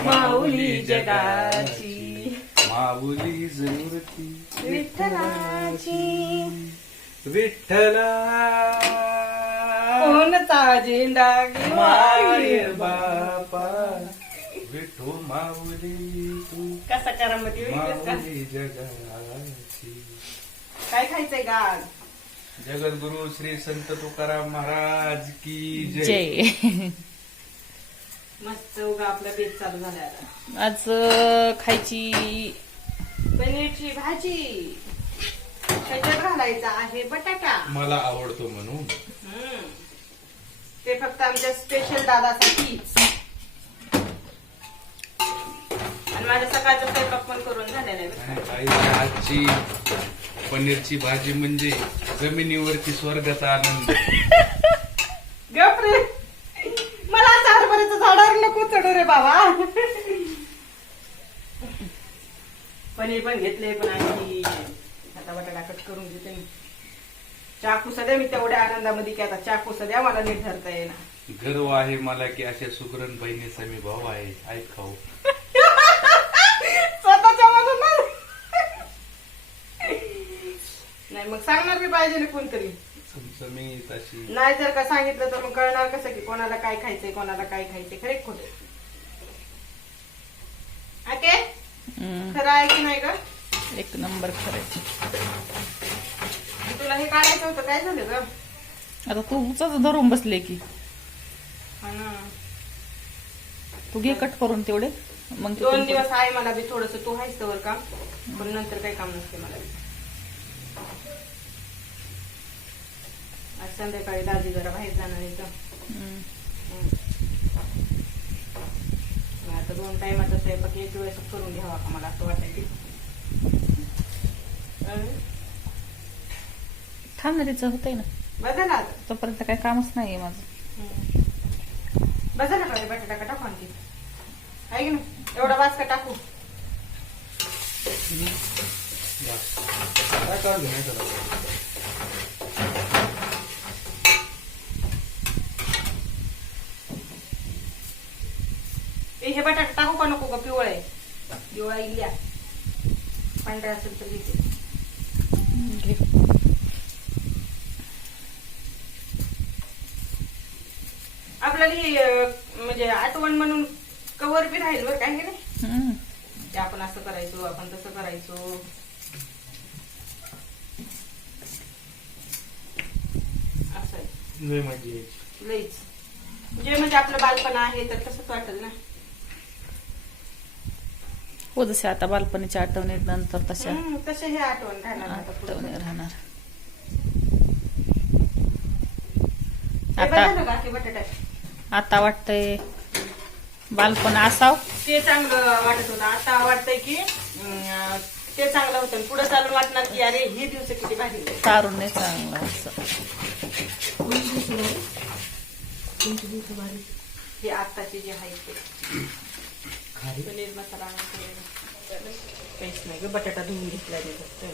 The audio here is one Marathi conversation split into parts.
माऊली जगाची. माऊली जरूरती विठ्ठलाची. विठ्ठला. कोणता झेंडा घेऊन बापा. विठू माऊली तू. कसा करा का? माऊली जगाची. काय खायचंय का आज? जगद्गुरु श्री संत तुकाराम महाराज की जय. मस्त उगा आपला बेत चालू झाला आता. आज खायची पनीरची भाजी. त्याच्यात घालायचा आहे बटाटा. मला आवडतो म्हणून. हम्म. ते फक्त आमच्या स्पेशल दादासाठीच आणि माझ्या सकाळचा स्वयंपाक पण करून झालेला आहे आईच्या आजची पनीरची भाजी म्हणजे जमिनीवरची स्वर्गाचा आनंद गप रे मला असं हरभऱ्याचं झाडावर नको चढू रे बाबा. पनीर पण घेतले पण आणखी आता बटाटा कट करून घेते मी. चाकू सध्या मी तेवढ्या आनंदामध्ये की आता चाकू सध्या मला नीट धरता येईना. गर्व आहे मला की अशा सुगरण बहिणीचा मी भाऊ आहे. ऐक खाऊ. स्वतःच्या मनानं नाही. मग सांगणार बी पाहिजे ना कोणतरी. नाही जर का सांगितलं तर मग कळणार कसं की कोणाला काय खायचंय कोणाला काय खायचंय खरे खोटे. खरं आहे की नाही ग? एक नंबर खरं तुला हे काढायचं होतं काय झालं ग? आता तूच धरून बसले की. हा. तू घे कट करून तेवढे. मग ते दोन तू- दिवस आहे मला बी थोडस तू हायस वर काम पण नंतर काही काम नसते मला. आज संध्याकाळी दादी जरा बाहेर जाणार आहे तर दोन टायमाचा स्वयंपाक एक वेळेस करून घ्यावा का मला असं वाटतं की? अं? थांब ना तिचं होतंय ना. बघा ना आता. तोपर्यंत काही कामच नाहीये माझं. बघा ना पाहिजे बटाटा का टाकू आणखी? आहे की ना एवढा वास का टाकू? काय काढलं नाही त्याला? ए, हे बटाटा टाकू का नको का पिवळ आहे. पिवळा इल्या पांढरा असेल तर घेते. आपल्याला ही म्हणजे आठवण म्हणून कवर बी राहील बरं काय हे नाही? हम्म. ते आपण असं करायचो आपण तसं करायचो. असं. लईच जे म्हणजे आपलं बालपण आहे तर तसंच वाटेल ना? हो जसे आता बालपणीच्या आठवणी नंतर तशा. तसे हे आठवण राहणार. आठवणी राहणार. आता वाटतंय बालपण असाव. ते चांगलं वाटत होतं. आता वाटतंय की ते चांगलं होतं. पुढे चालून वाटणार की अरे हे दिवस किती भारी. तारून नाही चांगलं असं. हे आत्ताचे जे आहेत ते. पनीर मसाला आणून ठेवलेला. काहीच नाही ग बटाटा धुवून घेतला मी फक्त.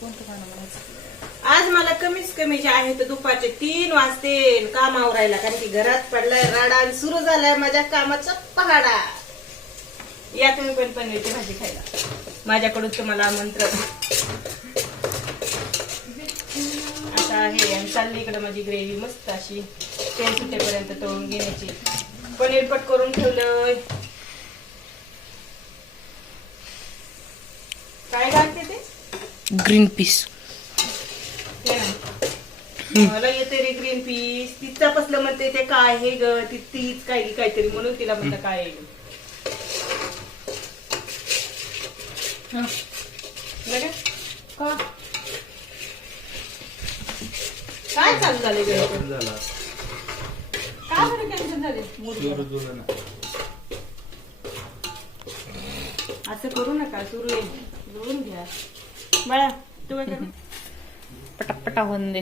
कोणतं गाणं म्हणायचं? आज मला कमीच कमी जे आहे ते दुपारचे तीन वाजते काम आवरायला कारण की घरात पडलाय राडा आणि सुरू झालाय माझ्या कामाचा पहाडा. या तुम्ही पण पनीरची भाजी खायला. माझ्याकडून तुम्हाला आमंत्रण. आता आहे आणि चालली इकडे माझी ग्रेव्ही मस्त अशी. तेल सुटेपर्यंत तळून घेण्याची. पनीर पट करून ठेवलंय. काय घालते ते ग्रीन पीस हे. मला येते रे ग्रीन पीस तिचा पसलं म्हणते ते काय हे ग ती तीच काय की काहीतरी म्हणून तिला म्हणलं काय आहे. हं. काय चालू झाले. काय बरं टेन्शन झाले. असं करू नका सुरू आहे जुळून घ्या. बाळा तू काय करू पटापटा होऊन दे.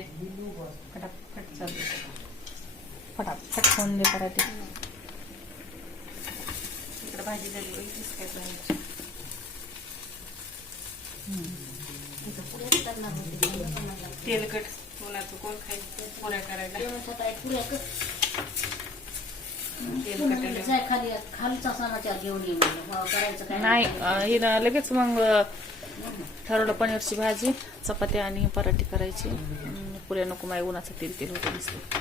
फटाफट चालू फटाफट होऊन दे पराठे इकडे भाजी झाली तीच काय. तेलकट उन्हाचं कोण खायचं पुऱ्या करायला. खाली खालीच असणार घेऊन ये म्हणलं. हो, करायचं काय नाही हिनं लगेच मग ठरवलं पनीरची भाजी चपात्या आणि पराठी करायची पुऱ्या नको माय उन्हाचं तेल तेल होतं दिसतं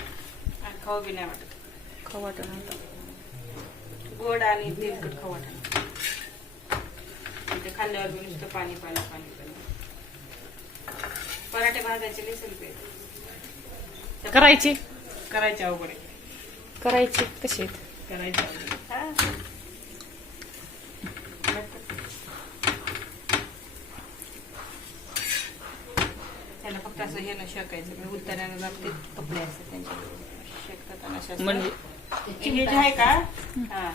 आणि खाऊ बी नाही वाटत खाऊ वाटत नव्हतं गोड आणि तेलकट खाऊ वाटत ते खाल्ल्यावर नुसतं पाणी पाणी पाणी पाणी पराठे भाजायचे लई आहेत. करायची करायचे अवघड आहे. करायची कशी. हा. त्याला फक्त असं हे न शेकायचं मी उतरण्यानं लागते कपडे असतात त्यांच्या असे असतात. म्हणजे हे जे आहे का हा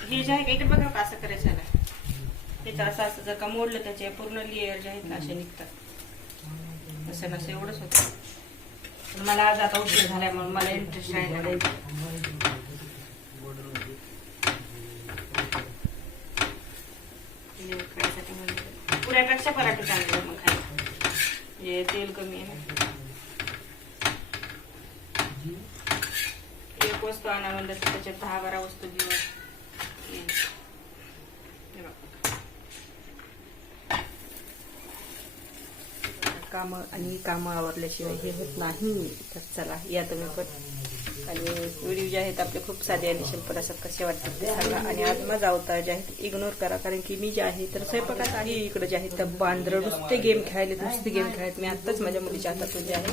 हे जे आहे का इकडे बघा का असं करायचं ना त्याचं असं असं जर का मोडलं त्याचे पूर्ण लेअर जे आहेत ना असे निघतात असं नसं एवढंच होतं पण मला आज आता उशीर झालाय म्हणून मला इंटरेस्ट आहे ना पुऱ्यापेक्षा पराठे चांगले मग खायला. हे तेल कमी आहे ना. एक वस्तू आणा म्हणलं तर त्याच्यात दहा बारा वस्तू घेऊन येईल. हे बघा. कामं आणि कामं आवरल्याशिवाय हे होत नाही. तर चला या तुम्ही पण. आणि व्हिडिओ जे आहेत आपले खूप साधे आणि सिंपल असतात कसे वाटतात ते सांगा. आणि आज माझा अवतार जे आहेत इग्नोर करा. कारण की मी जे आहे तर स्वयंपाकात आहे इकडे जे आहे तर बांद्र नुसते गेम खेळायले नुसते गेम खेळायत मी आत्ताच माझ्या मुलीच्या हातातून जे आहे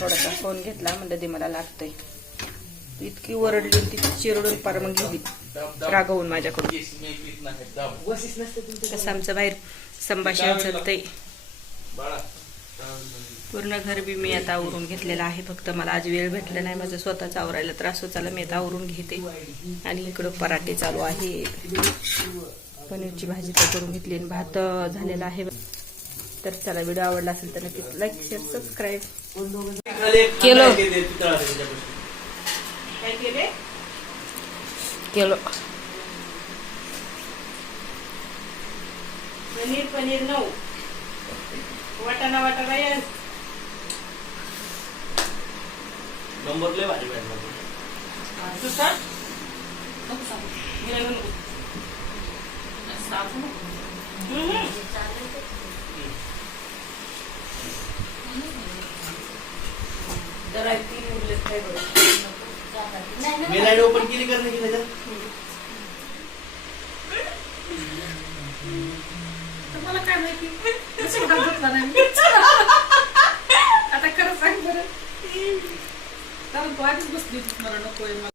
थोडासा फोन घेतला. म्हणजे ते मला लागतंय. इतकी ओरडली आणि ती चिरडून पार मग गेली रागवून माझ्याकडून. कसं आमचं बाहेर संभाषण चालतंय. पूर्ण घर बी मी आता आवरून घेतलेलं आहे. फक्त मला आज वेळ भेटला नाही. माझं स्वतःच आवरायला त्रास होत मी आता आवरून घेते. आणि इकडं पराठे चालू आहे पनीरची भाजी तर करून घेतली आणि भात झालेला आहे. तर चला व्हिडिओ आवडला असेल तर नक्कीच लाईक शेअर सबस्क्राईब केलं. केलं? पनीर पनीर नऊ. वाटाणा वाटाणा नंबर लय भारी भेटला तू सांग मी नाही म्हणू. हम्म. जरा तीन उरलेत काय बरं. मी लाइट ओपन केली का नाही त्याच्यात मला काय माहिती. आता खरं सांग बरं कारण तू आधीच बसली होतीस मला नकोय मला